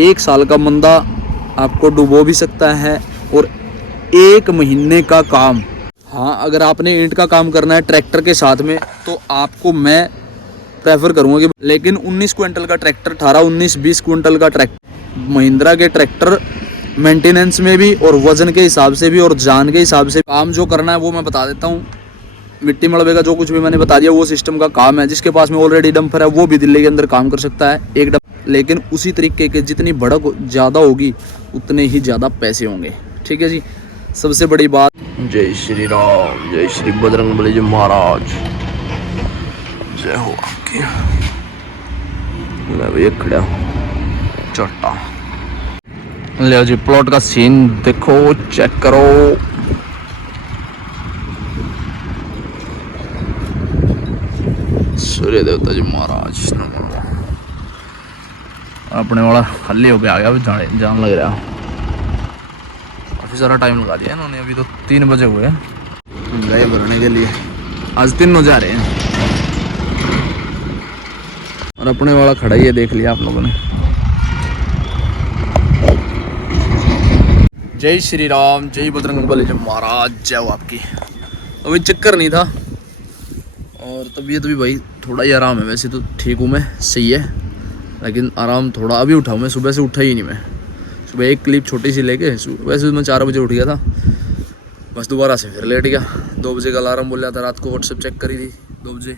1 साल का मंदा आपको डुबो भी सकता है और 1 महीने का काम। हाँ, अगर आपने ईंट का काम करना है ट्रैक्टर के साथ में तो आपको मैं प्रेफर करूँगा कि लेकिन 19 क्विंटल का ट्रैक्टर, 18-19-20 क्विंटल का ट्रैक्टर, महिंद्रा के ट्रैक्टर मेंटेनेंस में भी और वजन के हिसाब से भी और जान के हिसाब से काम जो करना है वो मैं बता देता हूँ। मिट्टी मलबे का जो कुछ भी मैंने बता दिया वो सिस्टम का काम है। जिसके पास में ऑलरेडी डंपर है वो भी दिल्ली के अंदर काम कर सकता है एक डंपर, लेकिन उसी तरीके के जितनी बढ़त ज़्यादा होगी उतने ही ज़्यादा पैसे होंगे। ठीक है जी। सबसे बड़ी बात, जय श्री राम, जय श्री बजरंगबली जी महाराज, जय हो आपकी। मैं भी खड़ा चट्टा ले जी। प्लॉट का सीन देखो, चेक करो। सूर्य देवता जी महाराज अपने वाला खाली होके आ गया। अभी जान लग रहा, काफी सारा टाइम लगा दिया इन्होंने। अभी तो 3 बजे हुए गए भरने के लिए। आज 3 जा रहे हैं और अपने वाला खड़ा ही है, देख लिया आप लोगों ने। जय श्री राम, जय बजरंगबली जी महाराज, जय हो आपकी। अभी चक्कर नहीं था और तबीयत भी भाई थोड़ा ही आराम है। वैसे तो ठीक हूँ मैं, सही है, लेकिन आराम थोड़ा। अभी उठा हूँ मैं, सुबह से उठा ही नहीं मैं। सुबह एक क्लिप छोटी सी लेके वैसे मैं 4 बजे उठ गया था, बस दोबारा से फिर लेट गया। 2 बजे का अलार्म बोल रहा था। रात को व्हाट्सएप चेक करी थी 2 बजे,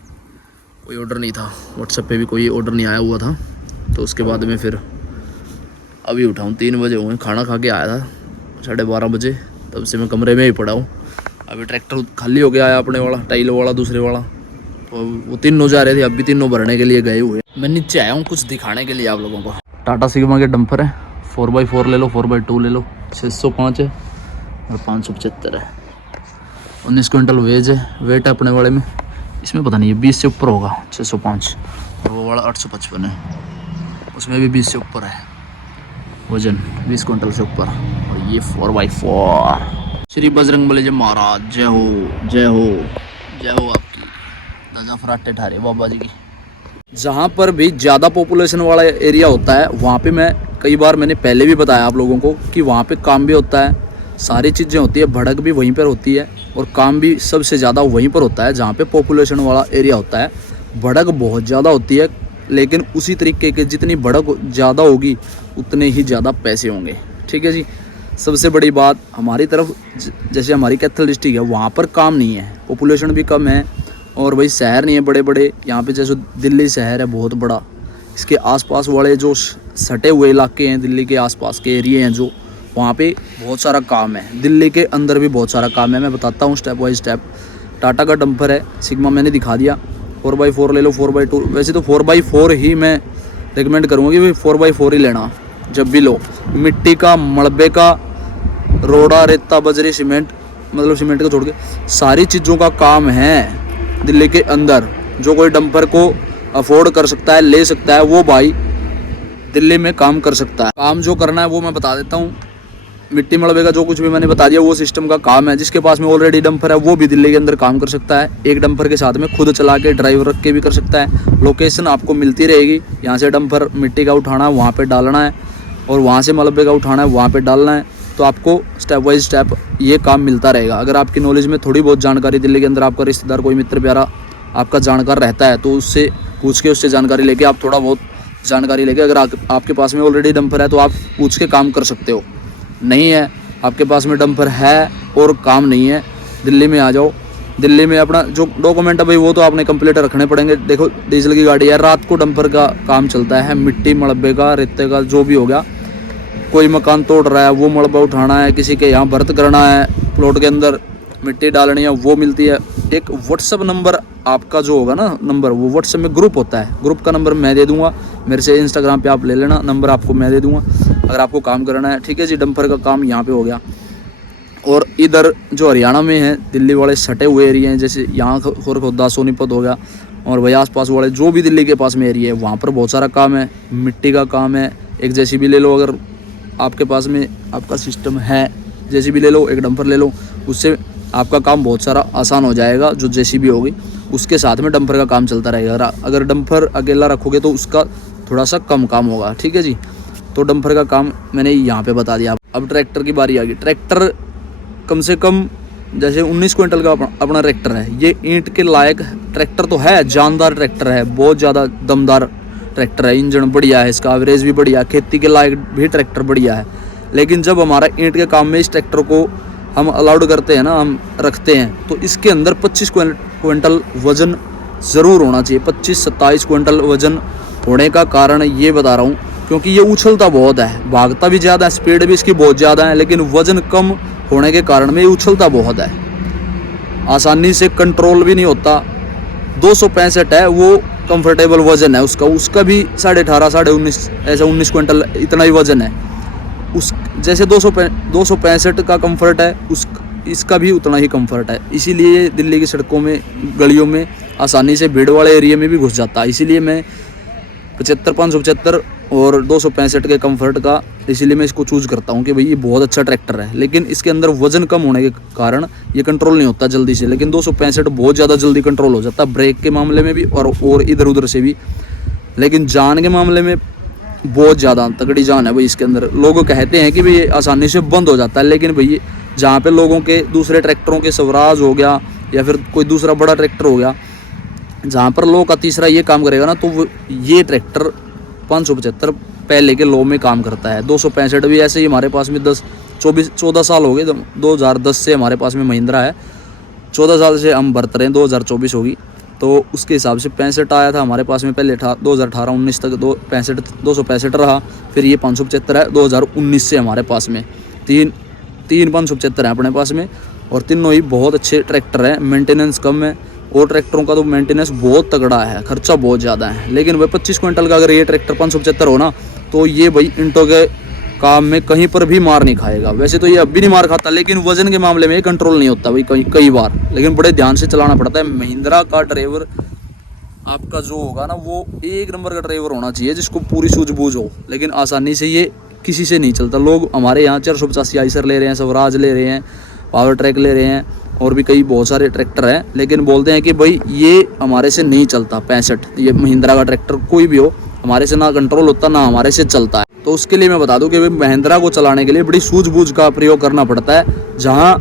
कोई ऑर्डर नहीं था। व्हाट्सएप पे भी कोई ऑर्डर नहीं आया हुआ था। तो उसके बाद में फिर अभी उठा हूँ, 3 बजे हुए। खाना खा के आया था 12:30 बजे, तब से मैं कमरे में ही पड़ा हूँ। अभी ट्रैक्टर खाली हो गया आया अपने वाला, टाइल वाला, दूसरे वाला। तो वो 3 जा रहे थे, अब भी 3 भरने के लिए गए हुए। मैं नीचे आया हूँ कुछ दिखाने के लिए आप लोगों को। टाटा सिग्मा के डंपर है, 4x4 ले लो, 4x2 ले लो। 605 है और 575 है। 19 क्विंटल वेट है अपने वाले में। इसमें पता नहीं 20 से ऊपर होगा, 605। और वो वाला 855 है, उसमें भी 20 से ऊपर है वजन, 20 क्विंटल से ऊपर। और ये 4x4। श्री बजरंगबली जी महाराज, जय हो, जय हो, जय हो आपकी। ताजा फराटे ठारे बाबा जी की। जहाँ पर भी ज़्यादा पॉपुलेशन वाला एरिया होता है वहाँ पे मैं कई बार मैंने पहले भी बताया आप लोगों को कि वहाँ पे काम भी होता है, सारी चीज़ें होती है, भड़क भी वहीं पर होती है और काम भी सबसे ज़्यादा वहीं पर होता है जहाँ पे पॉपुलेशन वाला एरिया होता है। भड़क बहुत ज़्यादा होती है, लेकिन उसी तरीके के जितनी भड़क ज़्यादा होगी उतने ही ज़्यादा पैसे होंगे। ठीक है जी। सबसे बड़ी बात, हमारी तरफ जैसे हमारी कैथल डिस्ट्रिक्ट है वहाँ पर काम नहीं है, पॉपुलेशन भी कम है और वही शहर नहीं है बड़े बड़े। यहाँ पे जैसे दिल्ली शहर है बहुत बड़ा, इसके आसपास वाले जो सटे हुए इलाके हैं, दिल्ली के आसपास के एरिए हैं जो, वहाँ पे बहुत सारा काम है। दिल्ली के अंदर भी बहुत सारा काम है। मैं बताता हूँ स्टेप बाय स्टेप। टाटा का डंपर है, सिग्मा मैंने दिखा दिया। 4x4 ले लो, 4x2। वैसे तो 4x4 ही मैं रिकमेंड करूँगा कि भाई 4x4 ही लेना जब भी लो। मिट्टी का, मलबे का, रोड़ा, रेता, बजरी, सीमेंट, मतलब सीमेंट को छोड़ के सारी चीज़ों का काम है दिल्ली के अंदर। जो कोई डंपर को अफोर्ड कर सकता है, ले सकता है, वो भाई दिल्ली में काम कर सकता है। काम जो करना है वो मैं बता देता हूँ। मिट्टी मलबे का जो कुछ भी मैंने बता दिया वो सिस्टम का काम है। जिसके पास में ऑलरेडी डंपर है वो भी दिल्ली के अंदर काम कर सकता है। एक डंपर के साथ में खुद चला के ड्राइवर रख के भी कर सकता है। लोकेशन आपको मिलती रहेगी। यहाँ से डंपर मिट्टी का उठाना है, वहाँ पे डालना है, और वहाँ से मलबे का उठाना है, वहाँ पे डालना है। तो आपको स्टेप बाय स्टेप ये काम मिलता रहेगा। अगर आपकी नॉलेज में थोड़ी बहुत जानकारी, दिल्ली के अंदर आपका रिश्तेदार, कोई मित्र प्यारा आपका जानकार रहता है तो उससे पूछ के, उससे जानकारी लेके आप थोड़ा बहुत जानकारी लेके, अगर आपके पास में ऑलरेडी डंपर है तो आप पूछ के काम कर सकते हो। नहीं है आपके पास में डंपर है और काम नहीं है, दिल्ली में आ जाओ। दिल्ली में अपना जो डॉक्यूमेंट है भाई वो तो आपने कंप्लीट रखने पड़ेंगे। देखो डीजल की गाड़ी है, रात को डंपर का काम चलता है, मिट्टी मलबे का, रेते का, जो भी हो गया। कोई मकान तोड़ रहा है वो मलबा उठाना है, किसी के यहाँ भर्त करना है, प्लॉट के अंदर मिट्टी डालनी है, वो मिलती है। एक व्हाट्सअप नंबर आपका जो होगा ना, नंबर, वो व्हाट्सअप में ग्रुप होता है, ग्रुप का नंबर मैं दे दूंगा। मेरे से इंस्टाग्राम पे आप ले लेना, नंबर आपको मैं दे दूंगा अगर आपको काम करना है। ठीक है जी। डंपर का काम यहाँ पे हो गया। और इधर जो हरियाणा में है, दिल्ली वाले सटे हुए एरिया हैं, जैसे यहाँ खुरखुदा, सोनीपत हो गया, और वही आसपास वाले जो भी दिल्ली के पास में एरिया है वहाँ पर बहुत सारा काम है। मिट्टी का काम है। एक जेसीबी ले लो, अगर आपके पास में आपका सिस्टम है, जेसीबी ले लो, एक डंपर ले लो, उससे आपका काम बहुत सारा आसान हो जाएगा। जो जेसीबी होगी उसके साथ में डंपर का काम चलता रहेगा। अगर डंपर अकेला रखोगे तो उसका थोड़ा सा कम काम होगा। ठीक है जी। तो डंपर का काम मैंने यहाँ पे बता दिया। अब ट्रैक्टर की बारी आ गई। ट्रैक्टर कम से कम जैसे 19 क्विंटल का अपना ट्रैक्टर है, ये ईंट के लायक ट्रैक्टर तो है, जानदार ट्रैक्टर है, बहुत ज़्यादा दमदार ट्रैक्टर है, इंजन बढ़िया है, इसका एवरेज भी बढ़िया, खेती के लायक भी ट्रैक्टर बढ़िया है। लेकिन जब हमारा ईंट के काम में इस ट्रैक्टर को हम अलाउड करते हैं ना, हम रखते हैं, तो इसके अंदर 25 क्विंटल वजन ज़रूर होना चाहिए। 25-27 क्विंटल वजन होने का कारण ये बता रहा हूँ क्योंकि ये उछलता बहुत है, भागता भी ज़्यादा है, स्पीड भी इसकी बहुत ज़्यादा है, लेकिन वजन कम होने के कारण में ये उछलता बहुत है, आसानी से कंट्रोल भी नहीं होता। 265 है वो कंफर्टेबल वजन है उसका भी 18.5 19 ऐसा 19 क्विंटल इतना ही वजन है। उस जैसे 265 का कंफर्ट है, इसका भी उतना ही कंफर्ट है। इसीलिए दिल्ली की सड़कों में, गलियों में आसानी से भीड़ वाले एरिया में भी घुस जाता है। इसीलिए मैं 75 575 और 265 के कंफर्ट का, इसीलिए मैं इसको चूज़ करता हूँ कि भाई ये बहुत अच्छा ट्रैक्टर है। लेकिन इसके अंदर वजन कम होने के कारण ये कंट्रोल नहीं होता जल्दी से, लेकिन 265 बहुत ज़्यादा जल्दी कंट्रोल हो जाता है, ब्रेक के मामले में भी और इधर उधर से भी। लेकिन जान के मामले में बहुत ज़्यादा तगड़ी जान है भाई इसके अंदर। लोग कहते हैं कि भाई ये आसानी से बंद हो जाता है, लेकिन भाई जहाँ पे लोगों के दूसरे ट्रैक्टरों के स्वराज हो गया या फिर कोई दूसरा बड़ा ट्रैक्टर हो गया, जहाँ पर लो का तीसरा ये काम करेगा ना, तो ये ट्रैक्टर 575 पहले के लो में काम करता है। 265 भी ऐसे ही हमारे पास में 14 साल हो गए, 2010 से हमारे पास में महिंद्रा है, 14 साल से हम बरत रहे हैं, 2024 होगी, तो उसके हिसाब से 65 आया था हमारे पास में पहले 2018-19 तक 265 रहा, फिर ये 575 है 2019 से हमारे पास में। तीन 575 है अपने पास में, और तीनों ही बहुत अच्छे ट्रैक्टर हैं, मेंटेनेंस कम है, और ट्रैक्टरों का तो मेंटेनेंस बहुत तगड़ा है, खर्चा बहुत ज़्यादा है। लेकिन भाई 25 क्विंटल का अगर ये ट्रैक्टर 575 हो ना, तो ये भाई ईंटों के काम में कहीं पर भी मार नहीं खाएगा। वैसे तो ये अब भी नहीं मार खाता, लेकिन वजन के मामले में ये कंट्रोल नहीं होता भाई कई बार, लेकिन बड़े ध्यान से चलाना पड़ता है। महिंद्रा का ड्राइवर आपका जो होगा ना, वो एक नंबर का ड्राइवर होना चाहिए जिसको पूरी सूझबूझ हो, लेकिन आसानी से ये किसी से नहीं चलता। लोग हमारे यहाँ 485 आइसर ले रहे हैं, स्वराज ले रहे हैं, पावर ट्रैक ले रहे हैं, और भी कई बहुत सारे ट्रैक्टर हैं, लेकिन बोलते हैं कि भाई ये हमारे से नहीं चलता। 65 ये महिंद्रा का ट्रैक्टर कोई भी हो, हमारे से ना कंट्रोल होता ना हमारे से चलता है। तो उसके लिए मैं बता दूं कि भाई महिंद्रा को चलाने के लिए बड़ी सूझबूझ का प्रयोग करना पड़ता है। जहां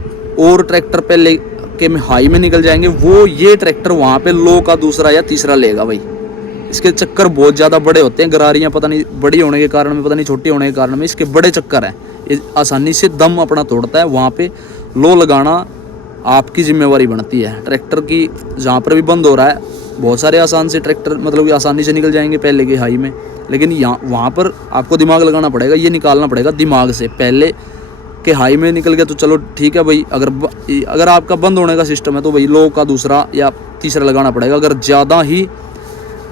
और ट्रैक्टर पहले के हाई में निकल जाएंगे, वो ये ट्रैक्टर वहाँ पे लो का दूसरा या तीसरा लेगा भाई। इसके चक्कर बहुत ज़्यादा बड़े होते हैं, गरारियाँ पता नहीं बड़ी होने के कारण में, पता नहीं छोटी होने के कारण में, इसके बड़े चक्कर हैं। ये आसानी से दम अपना तोड़ता है। वहाँ पे लो लगाना आपकी जिम्मेवारी बनती है ट्रैक्टर की। जहाँ पर भी बंद हो रहा है, बहुत सारे आसान से ट्रैक्टर मतलब कि आसानी से निकल जाएंगे पहले के हाई में, लेकिन यहाँ वहाँ पर आपको दिमाग लगाना पड़ेगा, ये निकालना पड़ेगा दिमाग से। पहले के हाई में निकल गया तो चलो ठीक है भाई, अगर आपका बंद होने का सिस्टम है तो भाई लो का दूसरा या तीसरा लगाना पड़ेगा। अगर ज़्यादा ही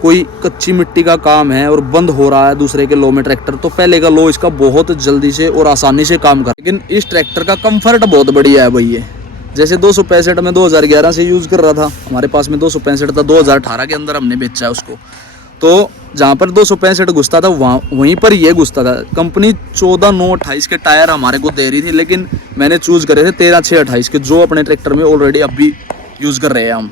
कोई कच्ची मिट्टी का काम है और बंद हो रहा है दूसरे के लो में ट्रैक्टर, तो पहले का लो इसका बहुत जल्दी से और आसानी से काम कर। लेकिन इस ट्रैक्टर का कंफर्ट बहुत बढ़िया है भाई। ये जैसे 265 में 2011 से यूज़ कर रहा था, हमारे पास में 265 था, 2018 के अंदर हमने बेचा है उसको। तो जहाँ पर 265 घुसता था वहीं पर ये घुसता था। कंपनी 14/9/28 के टायर हमारे को दे रही थी, लेकिन मैंने चूज़ करे थे 13/6/28 के, जो अपने ट्रैक्टर में ऑलरेडी अभी यूज़ कर रहे हैं हम।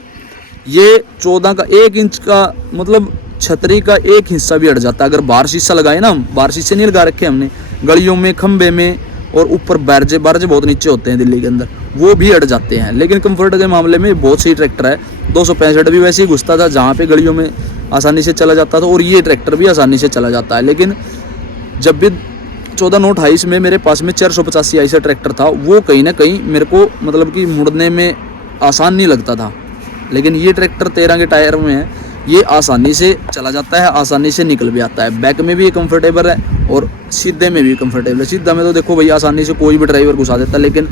ये 14 का 1 इंच का मतलब छतरी का एक हिस्सा भी हट जाता है। अगर बाहर शीशा लगाए ना, हम बाहर शीशे नहीं लगा रखे हमने, गलियों में, खंबे में, और ऊपर बारजे बहुत नीचे होते हैं दिल्ली के अंदर, वो भी हट जाते हैं। लेकिन कंफर्ट के मामले में बहुत सही ट्रैक्टर है। 265 भी वैसे ही घुसता था, जहाँ पे गलियों में आसानी से चला जाता था, और ये ट्रैक्टर भी आसानी से चला जाता है। लेकिन जब भी 14/9/28 में मेरे पास में 485 ऐसा ट्रैक्टर था, वो कहीं ना कहीं मेरे को मतलब कि मुड़ने में आसान नहीं लगता था। लेकिन ये ट्रैक्टर 13 के टायर में है, ये आसानी से चला जाता है, आसानी से निकल भी आता है। बैक में भी कंफर्टेबल है और सीधे में भी कंफर्टेबल है। सीधा में तो देखो भैया आसानी से कोई भी ड्राइवर घुसा देता है, लेकिन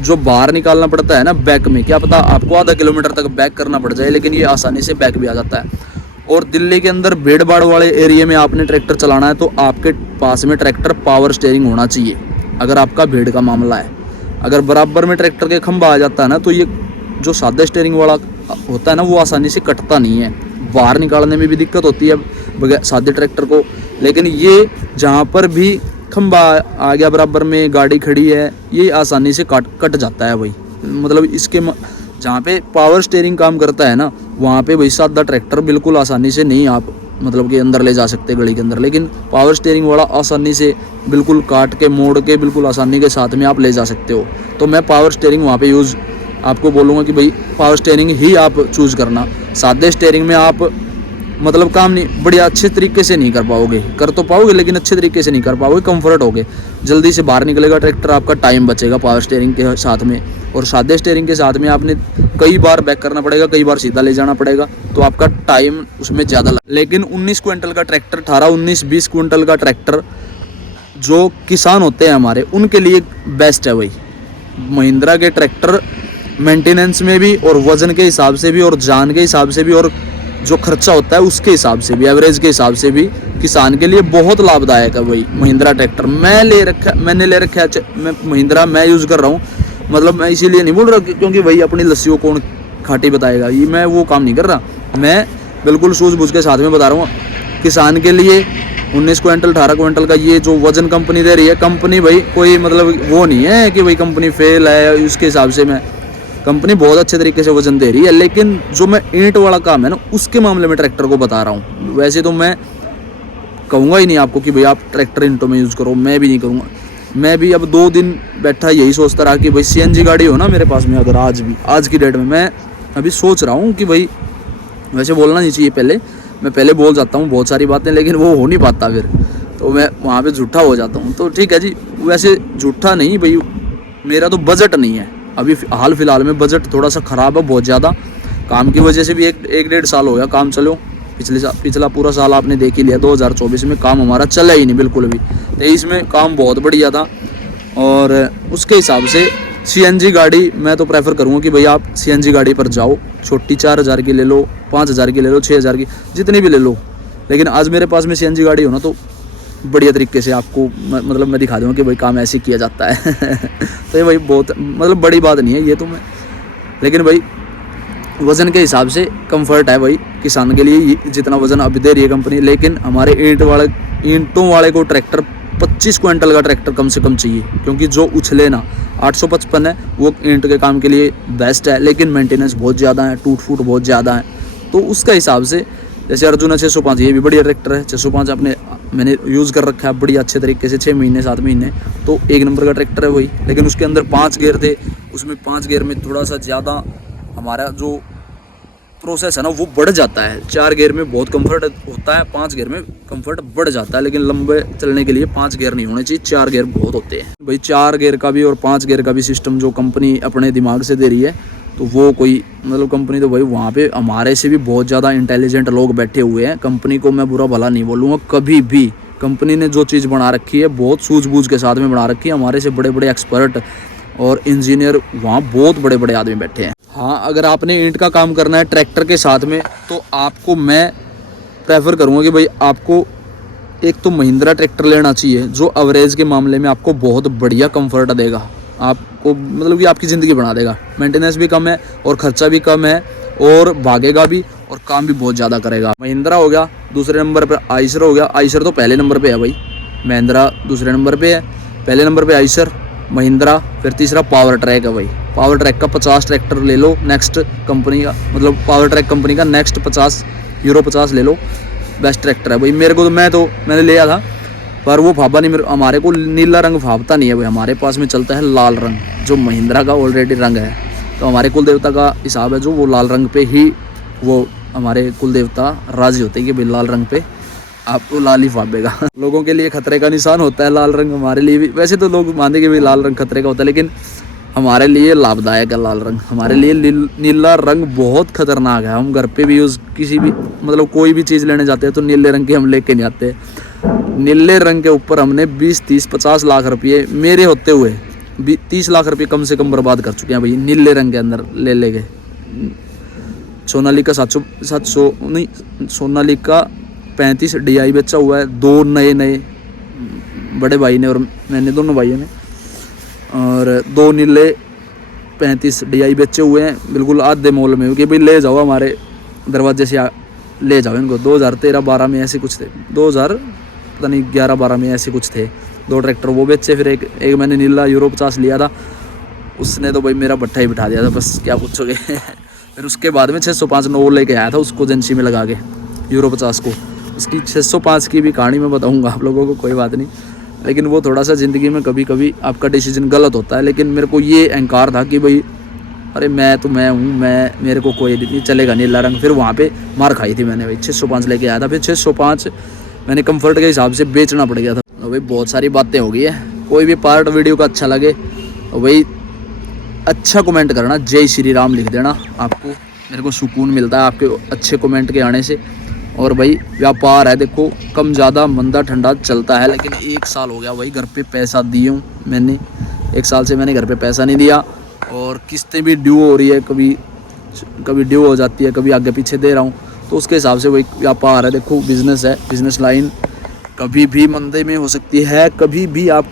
जो बाहर निकालना पड़ता है ना बैक में, क्या पता आपको आधा किलोमीटर तक बैक करना पड़ जाए, लेकिन ये आसानी से बैक भी आ जाता है। और दिल्ली के अंदर भीड़ भाड़ वाले एरिया में आपने ट्रैक्टर चलाना है तो आपके पास में ट्रैक्टर पावर स्टीयरिंग होना चाहिए। अगर आपका भीड़ का मामला है, अगर बराबर में ट्रैक्टर के खंभा आ जाता है ना, तो ये जो सादा स्टीयरिंग वाला होता है ना, वो आसानी से कटता नहीं है। बाहर निकालने में भी दिक्कत होती है सादे ट्रैक्टर को। लेकिन ये जहाँ पर भी खंभा आ गया बराबर में, गाड़ी खड़ी है, ये आसानी से कट जाता है भाई। मतलब इसके जहाँ पे पावर स्टीयरिंग काम करता है ना, वहाँ पे भाई सादा ट्रैक्टर बिल्कुल आसानी से नहीं आप मतलब कि अंदर ले जा सकते हैं गली के अंदर। लेकिन पावर स्टीयरिंग वाला आसानी से बिल्कुल काट के मोड़ के बिल्कुल आसानी के साथ में आप ले जा सकते हो। तो मैं पावर स्टीयरिंग वहाँ पे यूज़ आपको बोलूँगा कि भाई पावर स्टीयरिंग ही आप चूज़ करना। सादे स्टीयरिंग में आप मतलब काम नहीं बढ़िया अच्छे तरीके से नहीं कर पाओगे, कर तो पाओगे लेकिन अच्छे तरीके से नहीं कर पाओगे, कंफर्ट होगे, जल्दी से बाहर निकलेगा ट्रैक्टर, आपका टाइम बचेगा पावर स्टीयरिंग के साथ में। और सादे स्टीयरिंग के साथ में आपने कई बार बैक करना पड़ेगा, कई बार सीधा ले जाना पड़ेगा, तो आपका टाइम उसमें ज़्यादा लगे। लेकिन 19 क्विंटल का ट्रैक्टर, 18-19-20 क्विंटल का ट्रैक्टर जो किसान होते हैं हमारे, उनके लिए बेस्ट है भाई महिंद्रा के ट्रैक्टर। मेंटेनेंस में भी और वज़न के हिसाब से भी और जान के हिसाब से भी और जो खर्चा होता है उसके हिसाब से भी, एवरेज के हिसाब से भी किसान के लिए बहुत लाभदायक है भाई महिंद्रा ट्रैक्टर। मैंने ले रखा है मैं महिंद्रा, मैं यूज़ कर रहा हूँ। मतलब मैं इसीलिए नहीं बोल रहा क्योंकि भाई अपनी लस्सी को कौन खाटी बताएगा, ये मैं वो काम नहीं कर रहा, मैं बिल्कुल सूझबूझ के साथ में बता रहा हूँ। किसान के लिए 19 क्विंटल 18 क्विंटल का ये जो वज़न कंपनी दे रही है, कंपनी भाई कोई मतलब वो नहीं है कि भाई कंपनी फेल है, उसके हिसाब से मैं कंपनी बहुत अच्छे तरीके से वजन दे रही है। लेकिन जो मैं ईंट वाला काम है ना, उसके मामले में ट्रैक्टर को बता रहा हूँ। वैसे तो मैं कहूँगा ही नहीं आपको कि भाई आप ट्रैक्टर ईंटों में यूज़ करो, मैं भी नहीं करूँगा। मैं भी अब 2 दिन बैठा यही सोचता रहा कि भाई CNG गाड़ी हो ना मेरे पास में, अगर आज की डेट में मैं अभी सोच रहा हूँ कि भाई वैसे बोलना नहीं चाहिए, मैं पहले बोल जाता हूँ बहुत सारी बातें, लेकिन वो हो नहीं पाता फिर, तो मैं वहाँ पे झूठा हो जाता हूँ। तो ठीक है जी, वैसे झूठा नहीं भाई, मेरा तो बजट नहीं है अभी हाल फिलहाल में, बजट थोड़ा सा ख़राब है बहुत ज़्यादा, काम की वजह से भी एक 1.5 साल हो गया काम चलो। पिछला पूरा साल आपने देख ही लिया, 2024 में काम हमारा चला ही नहीं बिल्कुल भी। 23 में काम बहुत बढ़िया था, और उसके हिसाब से CNG गाड़ी मैं तो प्रेफर करूँगा कि भाई आप CNG गाड़ी पर जाओ। छोटी 4000 की ले लो, 5000 की ले लो, 6000 की, जितनी भी ले लो। लेकिन आज मेरे पास में CNG गाड़ी हो ना, तो बढ़िया तरीके से आपको मतलब मैं दिखा दूँगा कि भाई काम ऐसे किया जाता है। तो ये भाई बहुत मतलब बड़ी बात नहीं है ये तो मैं, लेकिन भाई वज़न के हिसाब से कंफर्ट है भाई किसान के लिए, जितना वज़न अभी दे रही है कंपनी। लेकिन हमारे ईंटों वाले को ट्रैक्टर 25 क्विंटल का ट्रैक्टर कम से कम चाहिए, क्योंकि जो उछले ना 855 है वो ईंट के काम के लिए बेस्ट है। लेकिन मेंटेनेंस बहुत ज़्यादा है, टूट फूट बहुत ज़्यादा है, तो उसका हिसाब से जैसे अर्जुन है 605, ये भी बढ़िया ट्रैक्टर है। 605 मैंने यूज़ कर रखा है बढ़िया अच्छे तरीके से, 6 महीने 7 महीने, तो 1 नंबर का ट्रैक्टर है वही। लेकिन उसके अंदर 5 गियर थे, उसमें 5 गियर में थोड़ा सा ज़्यादा हमारा जो प्रोसेस है ना वो बढ़ जाता है। 4 गियर में बहुत कंफर्ट होता है, 5 गियर में कंफर्ट बढ़ जाता है। लेकिन लंबे चलने के लिए 5 गियर नहीं होने चाहिए, 4 गियर बहुत होते हैं भाई। 4 गियर का भी और 5 गियर का भी सिस्टम जो कंपनी अपने दिमाग से दे रही है, तो वो कोई मतलब कंपनी तो भाई वहाँ पे हमारे से भी बहुत ज़्यादा इंटेलिजेंट लोग बैठे हुए हैं। कंपनी को मैं बुरा भला नहीं बोलूँगा कभी भी, कंपनी ने जो चीज़ बना रखी है बहुत सूझबूझ के साथ में बना रखी है। हमारे से बड़े बड़े एक्सपर्ट और इंजीनियर वहाँ बहुत बड़े बड़े आदमी बैठे हैं। हाँ, अगर आपने ईंट का काम करना है ट्रैक्टर के साथ में, तो आपको मैं प्रेफर करूँगा कि भाई आपको एक तो महिंद्रा ट्रैक्टर लेना चाहिए, जो एवरेज के मामले में आपको बहुत बढ़िया कंफर्ट देगा, आपको मतलब कि आपकी ज़िंदगी बना देगा। मेंटेनेंस भी कम है और ख़र्चा भी कम है और भागेगा भी और काम भी बहुत ज़्यादा करेगा। महिंद्रा हो गया, दूसरे नंबर पर आइसर हो गया। आइसर तो पहले नंबर पे है भाई, महिंद्रा दूसरे नंबर पे है, पहले नंबर पे आइसर, महिंद्रा, फिर तीसरा पावर ट्रैक है भाई। पावर ट्रैक का 50 ट्रैक्टर ले लो नेक्स्ट कंपनी का, मतलब पावर ट्रैक कंपनी का नेक्स्ट 50 यूरो 50 ले लो, बेस्ट ट्रैक्टर है भाई। मेरे को तो मैंने लिया था, पर वो फाबा नहीं, हमारे को नीला रंग फाबता नहीं है भाई, हमारे पास में चलता है लाल रंग, जो महिंद्रा का ऑलरेडी रंग है। तो हमारे कुल देवता का हिसाब है जो वो लाल रंग पे ही, वो हमारे कुल देवता राजी होते हैं कि भाई लाल रंग पे आपको लाल ही फाबेगा। लोगों के लिए खतरे का निशान होता है लाल रंग, हमारे लिए भी वैसे तो लोग मानते कि भाई लाल रंग खतरे का होता है, लेकिन हमारे लिए लाभदायक है लाल रंग। हमारे लिए नीला रंग बहुत खतरनाक है। हम घर पे भी यूज़ किसी भी मतलब कोई भी चीज़ लेने जाते हैं तो नीले रंग के हम लेके नहीं आते। नीले रंग के ऊपर हमने 20, 30, 50 लाख रुपये मेरे होते हुए 30 लाख रुपये कम से कम बर्बाद कर चुके हैं भाई नीले रंग के अंदर ले गए। सोनालिका 700 नहीं, सोनालिका 35 DI बेचा हुआ है, 2 नए बड़े भाई ने और मैंने, दोनों भाइयों ने, और 2 नीले 35 DI बेचे हुए हैं बिल्कुल आधे मोल में, कि भाई ले जाओ हमारे दरवाजे से ले जाओ इनको। 2013-12 में ऐसे कुछ थे, 2011-12 में ऐसे कुछ थे 2 ट्रैक्टर वो बेचे। फिर एक मैंने नीला यूरो 50 लिया था, उसने तो भाई मेरा भट्ठा ही बिठा दिया था, बस क्या पूछोगे। फिर उसके बाद में 605 नौ लेके आया था उसको एजेंसी में लगा के यूरो 50 को, उसकी 605 की भी कहानी मैं बताऊंगा आप लोगों को, कोई बात नहीं। लेकिन वो थोड़ा सा ज़िंदगी में कभी कभी आपका डिसीजन गलत होता है। लेकिन मेरे को ये अहंकार था कि भाई अरे मैं हूँ, मेरे को कोई नहीं चलेगा, नीला रंग। फिर वहाँ पे मार खाई थी मैंने भाई, 605 लेके आया था। फिर 605 मैंने कंफर्ट के हिसाब से बेचना पड़ गया था। तो भाई बहुत सारी बातें हो गई है। कोई भी पार्ट वीडियो का अच्छा लगे तो भाई अच्छा कमेंट करना, जय श्री राम लिख देना। आपको मेरे को सुकून मिलता है आपके अच्छे कमेंट के आने से। और भाई व्यापार है, देखो कम ज़्यादा मंदा ठंडा चलता है। लेकिन 1 साल हो गया भाई घर पे पैसा दिए हूँ मैंने, 1 साल से मैंने घर पे पैसा नहीं दिया। और किस्तें भी ड्यू हो रही है, कभी ड्यू हो जाती है, कभी आगे पीछे दे रहा हूँ। तो उसके हिसाब से वही व्यापार है। देखो बिज़नेस है, बिज़नेस लाइन कभी भी मंदे में हो सकती है। कभी भी आप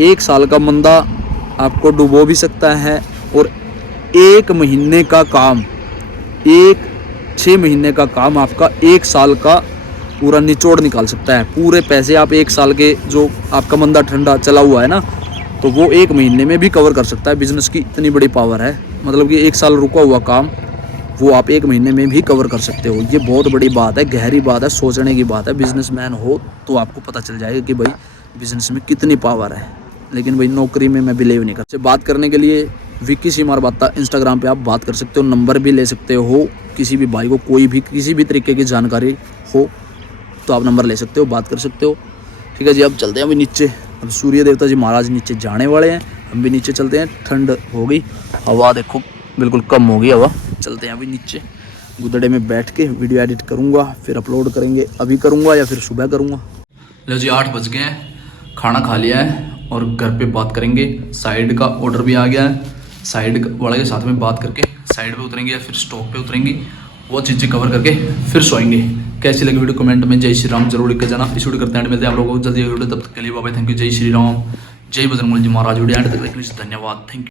1 साल का मंदा आपको डुबो भी सकता है। और 1 महीने का काम, 6 महीने का काम आपका 1 साल का पूरा निचोड़ निकाल सकता है। पूरे पैसे आप 1 साल के जो आपका मंदा ठंडा चला हुआ है ना, तो वो 1 महीने में भी कवर कर सकता है। बिज़नेस की इतनी बड़ी पावर है, मतलब कि 1 साल रुका हुआ काम वो आप 1 महीने में भी कवर कर सकते हो। ये बहुत बड़ी बात है, गहरी बात है, सोचने की बात है। बिजनेसमैन हो तो आपको पता चल जाएगा कि भाई बिज़नेस में कितनी पावर है। लेकिन भाई नौकरी में मैं बिलीव नहीं करता। बात करने के लिए विक्की सीमार बाता इंस्टाग्राम पे आप बात कर सकते हो, नंबर भी ले सकते हो। किसी भी भाई को कोई भी किसी भी तरीके की जानकारी हो तो आप नंबर ले सकते हो, बात कर सकते हो। ठीक है जी, अब चलते हैं अभी नीचे। अब सूर्य देवता जी महाराज नीचे जाने वाले हैं, हम भी नीचे चलते हैं। ठंड हो गई, हवा देखो बिल्कुल कम हो गई हवा। चलते हैं अभी नीचे, गुदड़े में बैठ के वीडियो एडिट करूँगा, फिर अपलोड करेंगे। अभी करूँगा या फिर सुबह करूँगा। लो जी 8 बज गए हैं, खाना खा लिया है और घर पे बात करेंगे। साइड का ऑर्डर भी आ गया है, साइड वाले के साथ में बात करके साइड पे उतरेंगे या फिर स्टॉक पे उतरेंगे। वो चीज़ें कवर करके फिर सोएंगे। कैसी लगी वीडियो कमेंट में जय श्री राम जरूर लिख के जाना। इस वीडियो करते हैं, मिलते हैं आप लोगों को जल्दी वीडियो, तब तक के लिए बाय बाय, थैंक यू, जय श्री राम, जय बजरंगबली जी महाराज। वीडियो एंड तक देखने के लिए धन्यवाद, थैंक यू।